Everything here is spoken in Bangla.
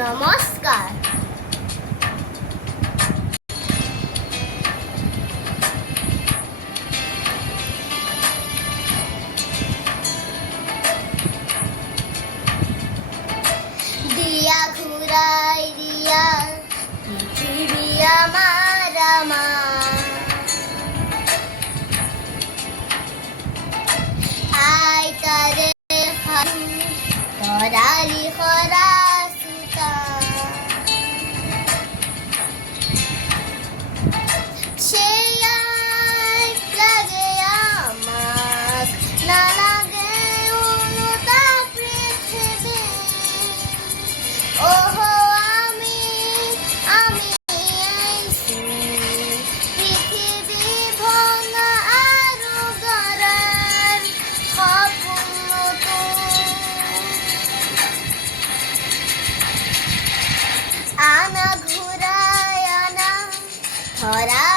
নমস্কার। দিয়া ঘুরাই দিয়া পৃথিবী আমার আমার, আই তারে খালু করালি খরা সুতা, সেই আই লাগে আমাক না লাগে উলুটা পৃথিবী। ওহো আমি আইছি পৃথিবী ভঙা আৰু গড়ার সপোন নতুন, আনা ঘুরায় আনা ধরা